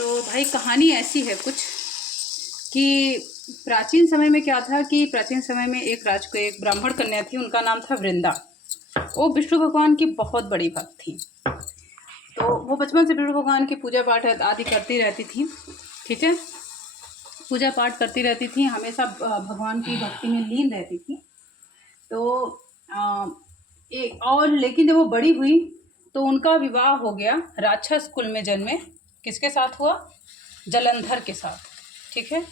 तो भाई कहानी ऐसी है कुछ कि प्राचीन समय में क्या था कि प्राचीन समय में एक ब्राह्मण कन्या थी, उनका नाम था वृंदा। वो विष्णु भगवान की बहुत बड़ी भक्त थी। तो वो बचपन से विष्णु भगवान की पूजा पाठ आदि करती रहती थी। ठीक है, पूजा पाठ करती रहती थी, हमेशा भगवान की भक्ति में लीन रहती थी। तो लेकिन जब वो बड़ी हुई तो उनका विवाह हो गया राक्षस कुल में जन्मे। किसके साथ हुआ? जलंधर के साथ। ठीक है,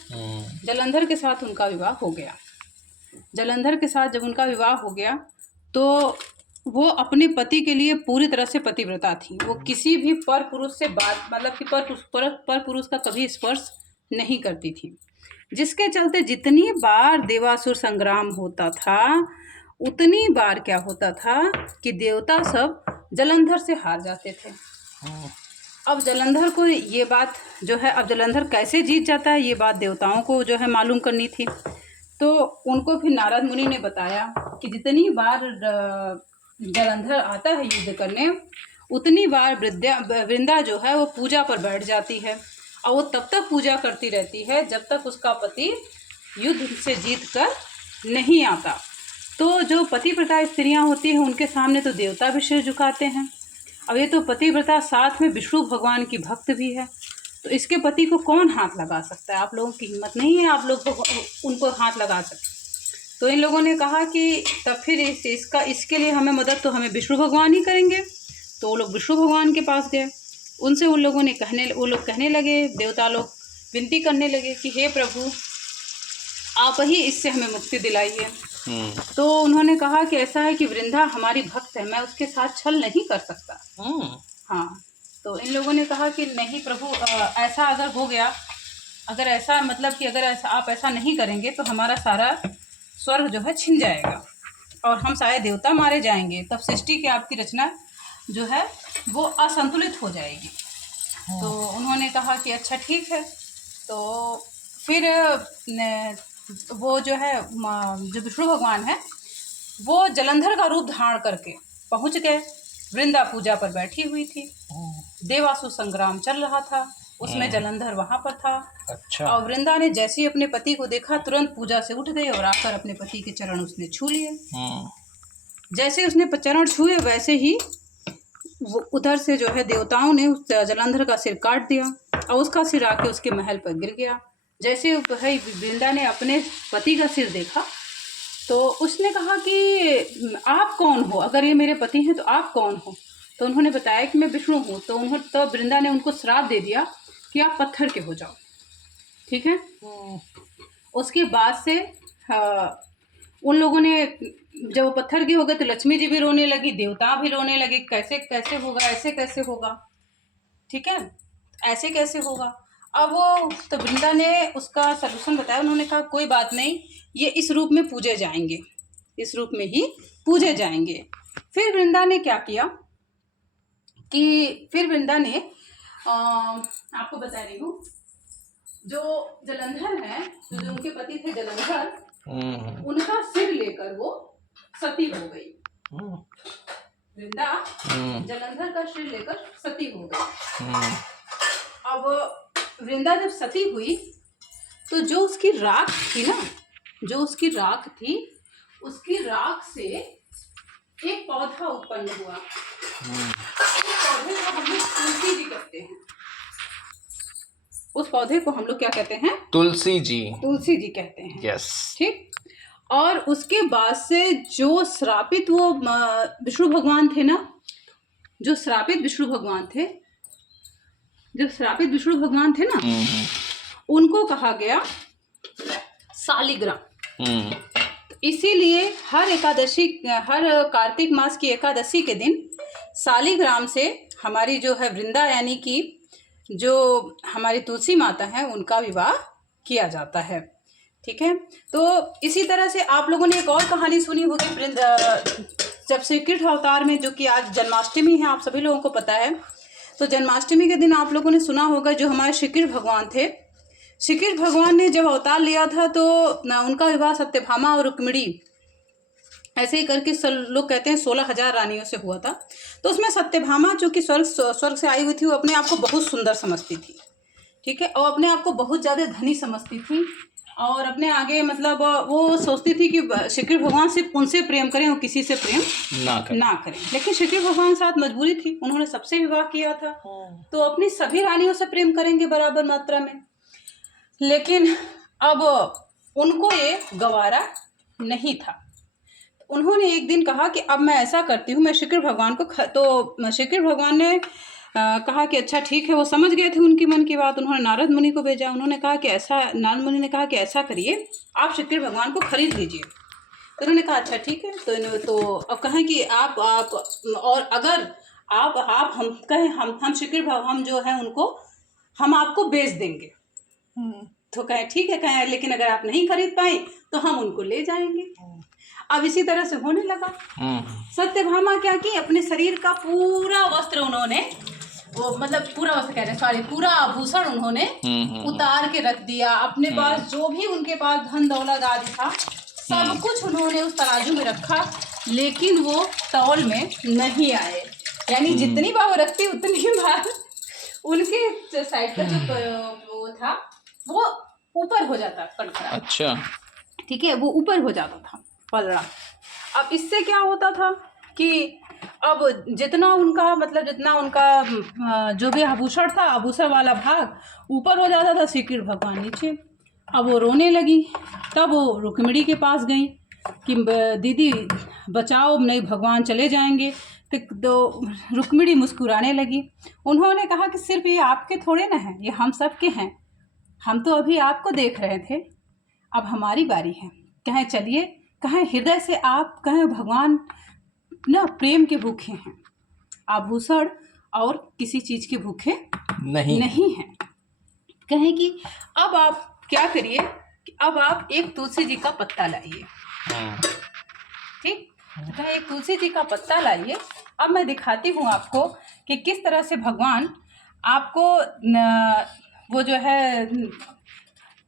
जलंधर के साथ उनका विवाह हो गया। जलंधर के साथ जब उनका विवाह हो गया तो वो अपने पति के लिए पूरी तरह से पतिव्रता थी। वो किसी भी पर पुरुष से बात मतलब कि पर पुरुष का कभी स्पर्श नहीं करती थी, जिसके चलते जितनी बार देवासुर संग्राम होता था उतनी बार क्या होता था कि देवता सब जलंधर से हार जाते थे। अब जलंधर को ये बात जो है, अब जलंधर कैसे जीत जाता है ये बात देवताओं को जो है मालूम करनी थी। तो उनको फिर नारद मुनि ने बताया कि जितनी बार जलंधर आता है युद्ध करने उतनी बार वृंदा जो है वो पूजा पर बैठ जाती है और वो तब तक पूजा करती रहती है जब तक उसका पति युद्ध से जीत कर नहीं आता। तो जो पतिव्रता स्त्रियां होती हैं उनके सामने तो देवता भी सिर झुकाते हैं। अब ये तो पतिव्रता साथ में विष्णु भगवान की भक्त भी है, तो इसके पति को कौन हाथ लगा सकता है? आप लोगों की हिम्मत नहीं है आप लोग उनको हाथ लगा सकते। तो इन लोगों ने कहा कि तब फिर इसके लिए हमें मदद तो हमें विष्णु भगवान ही करेंगे। तो वो लोग विष्णु भगवान के पास गए। उनसे वो लोग कहने लगे, देवता लोग विनती करने लगे कि हे प्रभु आप ही इससे हमें मुक्ति दिलाइए। तो उन्होंने कहा कि ऐसा है कि वृंदा हमारी भक्त है, मैं उसके साथ छल नहीं कर सकता। हाँ, तो इन लोगों ने कहा कि नहीं प्रभु, ऐसा अगर हो गया, अगर ऐसा मतलब कि अगर ऐसा आप ऐसा नहीं करेंगे तो हमारा सारा स्वर्ग जो है छिन जाएगा और हम सारे देवता मारे जाएंगे, तब सृष्टि की आपकी रचना जो है वो असंतुलित हो जाएगी। तो उन्होंने कहा कि अच्छा ठीक है। तो फिर वो जो है जो विष्णु भगवान है वो जलंधर का रूप धारण करके पहुंच गए। वृंदा पूजा पर बैठी हुई थी, देवासुर संग्राम चल रहा था, उसमें जलंधर वहां पर था। अच्छा। और वृंदा ने जैसे ही अपने पति को देखा तुरंत पूजा से उठ गई और आकर अपने पति के चरण उसने छू लिए। जैसे उसने चरण छुए वैसे ही वो उधर से जो है देवताओं ने उस जलंधर का सिर काट दिया और उसका सिर आके उसके महल पर गिर गया। जैसे भाई वृंदा ने अपने पति का सिर देखा तो उसने कहा कि आप कौन हो? अगर ये मेरे पति हैं तो आप कौन हो? तो उन्होंने बताया कि मैं विष्णु हूँ। तो वृंदा ने उनको श्राप दे दिया कि आप पत्थर के हो जाओ। ठीक है, उसके बाद से उन लोगों ने जब वो पत्थर के हो गए तो लक्ष्मी जी भी रोने लगी, देवता भी रोने लगे, कैसे कैसे होगा, ऐसे कैसे होगा। ठीक है, ऐसे कैसे होगा। अब वो तो वृंदा ने उसका सलूशन बताया। उन्होंने कहा कोई बात नहीं, ये इस रूप में पूजे जाएंगे, इस रूप में ही पूजे जाएंगे। फिर वृंदा ने क्या किया कि फिर वृंदा ने आपको बता रही हूँ, जो जलंधर है, जो उनके पति थे जलंधर, उनका सिर लेकर वो सती हो गई। वृंदा जलंधर का सिर लेकर सती हो गई। अब वृंदा जब सती हुई तो जो उसकी राख थी ना, जो उसकी राख थी, उसकी राख से एक पौधा उत्पन्न हुआ। उस पौधे को हम लोग तुलसी जी कहते हैं। उस पौधे को हम लोग क्या कहते हैं? तुलसी जी। तुलसी जी कहते हैं। यस। ठीक। और उसके बाद से जो श्रापित वो विष्णु भगवान थे ना, जो श्रापित विष्णु भगवान थे ना, उनको कहा गया शालिग्राम। इसीलिए हर कार्तिक मास की एकादशी के दिन शालिग्राम से हमारी जो है वृंदा यानी कि जो हमारी तुलसी माता है उनका विवाह किया जाता है। ठीक है, तो इसी तरह से आप लोगों ने एक और कहानी सुनी होगी जब श्री कृष्ण अवतार में, जो कि आज जन्माष्टमी है, आप सभी लोगों को पता है। तो जन्माष्टमी के दिन आप लोगों ने सुना होगा जो हमारे श्री कृष्ण भगवान थे, श्री कृष्ण भगवान ने जब अवतार लिया था तो उनका विवाह सत्यभामा और रुक्मिणी ऐसे ही करके लोग कहते हैं 16,000 रानियों से हुआ था। तो उसमें सत्यभामा जो कि स्वर्ग से आई हुई थी, वो अपने आप को बहुत सुंदर समझती थी। ठीक है। और अपने आप को बहुत ज़्यादा धनी समझती थी और अपने आगे मतलब वो सोचती थी कि श्री कृष्ण भगवान सिर्फ उनसे प्रेम करें और किसी से प्रेम ना करें। लेकिन श्री कृष्ण भगवान के साथ मजबूरी थी, उन्होंने सबसे विवाह किया था तो अपनी सभी रानियों से प्रेम करेंगे बराबर मात्रा में। लेकिन अब उनको ये गवारा नहीं था। उन्होंने एक दिन कहा कि अब मैं ऐसा करती हूँ, मैं श्री कृष्ण भगवान को तो श्री कृष्ण भगवान ने कहा कि अच्छा ठीक है, वो समझ गए थे उनकी मन की बात। उन्होंने नारद मुनि को भेजा। उन्होंने कहा कि ऐसा, नारद मुनि ने कहा कि ऐसा करिए, आप श्री कृष्ण भगवान को खरीद लीजिए। तो उन्होंने कहा अच्छा ठीक है। तो अब कहें कि आप और अगर आप हम कहें हम श्री कृष्ण हम जो है उनको हम आपको बेच देंगे। तो कहें ठीक है, कहें लेकिन अगर आप नहीं खरीद पाए तो हम उनको ले जाएंगे। अब इसी तरह से होने लगा। सत्यभामा क्या की, अपने शरीर का पूरा वस्त्र उन्होंने वो मतलब पूरा वस्त्र कह रहे सॉरी पूरा आभूषण उन्होंने उतार के रख दिया। अपने पास जो भी उनके पास धन दौलत आदि था सब कुछ उन्होंने उस तराजू में रखा, लेकिन वो तौल में नहीं आए। यानी जितनी बार वो रखती उतनी बार उनके साइड का जो वो था वो ऊपर हो जाता पलड़ा। अच्छा ठीक है, वो ऊपर हो जाता था पलड़ा। अब इससे क्या होता था कि अब जितना उनका जो भी आभूषण था, आभूषण वाला भाग ऊपर हो जाता था, श्री कृष्ण भगवान नीचे। अब वो रोने लगी। तब वो रुक्मिणी के पास गई कि दीदी बचाओ, नहीं भगवान चले जाएंगे। तो रुक्मिणी मुस्कुराने लगी। उन्होंने कहा कि सिर्फ ये आपके थोड़े ना हैं, ये हम सब के हैं। हम तो अभी आपको देख रहे थे, अब हमारी बारी है। कहें चलिए, कहें हृदय से आप कहें भगवान ना प्रेम के भूखे हैं, आभूषण और किसी चीज के भूखे नहीं हैं। कहें कि अब आप क्या करिए कि अब आप एक तुलसी जी का पत्ता लाइए। ठीक, कहें एक तुलसी जी का पत्ता लाइए। अब मैं दिखाती हूँ आपको कि किस तरह से भगवान आपको वो जो है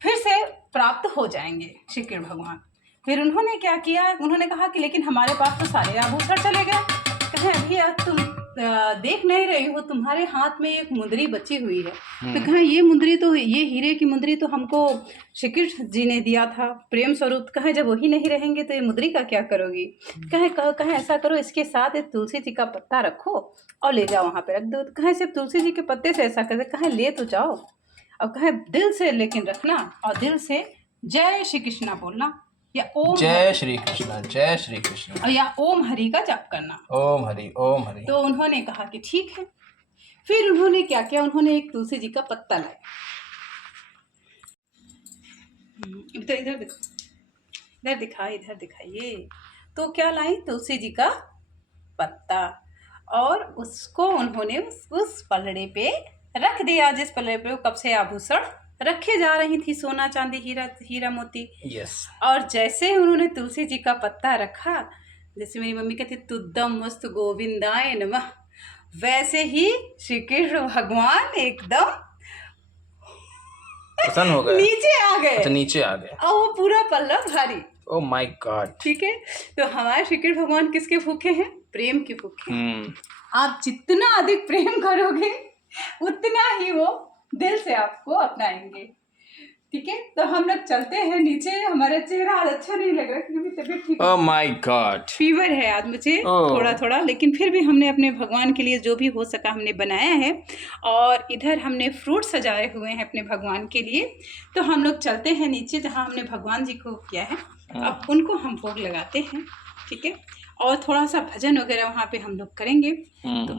फिर से प्राप्त हो जाएंगे श्री कृष्ण भगवान। फिर उन्होंने क्या किया, उन्होंने कहा कि लेकिन हमारे पास तो सारे आभूषण चले गए। कहें अभी तुम देख नहीं रही हो, तुम्हारे हाथ में एक मुंदरी बची हुई है। तो कहें ये मुंदरी तो, ये हीरे की मुंदरी तो हमको श्री कृष्ण जी ने दिया था प्रेम स्वरूप। कहें जब वही नहीं रहेंगे तो ये मुंदरी का क्या करोगी। कहें ऐसा करो, इसके साथ एक तुलसी जी का पत्ता रखो और ले जाओ वहाँ पे रख दो। कहें सिर्फ तुलसी जी के पत्ते से ऐसा कर, कहें ले तो जाओ और कहें दिल से लेकिन रखना, और दिल से जय श्री कृष्णा बोलना या ओम जय श्री कृष्ण, जय श्री कृष्ण, और या ओम हरि का जाप करना, ओम हरि ओम हरि। तो उन्होंने कहा कि ठीक है। फिर उन्होंने क्या किया, उन्होंने एक तुलसी जी का पत्ता लाया। इधर दिखाइए। तो क्या लाई, तुलसी जी का पत्ता, और उसको उन्होंने उस पलड़े पे रख दिया जिस पलड़े पे कब से आभूषण रखे जा रही थी, सोना चांदी हीरा मोती। यस। और जैसे ही उन्होंने तुलसी जी का पत्ता रखा, जैसे मेरी मम्मी कहती तुद्दम मस्त गोविंदाय नमः, वैसे ही श्री कृष्ण भगवान एकदम प्रसन्न हो गए, नीचे आ गए। अच्छा नीचे आ गए और वो पूरा पल्ला भारी। Oh my God. ठीक है, तो हमारे श्री कृष्ण भगवान किसके भूखे हैं, प्रेम के भूखे। आप जितना अधिक प्रेम करोगे उतना ही वो दिल से आपको अपनाएंगे। ठीक है, तो हम लोग चलते हैं नीचे। हमारा चेहरा आज अच्छा नहीं लग रहा क्योंकि तबीयत ठीक, ओह माय गॉड, फीवर है आज मुझे थोड़ा, लेकिन फिर भी हमने अपने भगवान के लिए जो भी हो सका हमने बनाया है। और इधर हमने फ्रूट सजाए हुए हैं अपने भगवान के लिए। तो हम लोग चलते हैं नीचे जहाँ हमने भगवान जी को किया है, अब उनको हम भोग लगाते हैं। ठीक है, और थोड़ा सा भजन वगैरह वहाँ पे हम लोग करेंगे। तो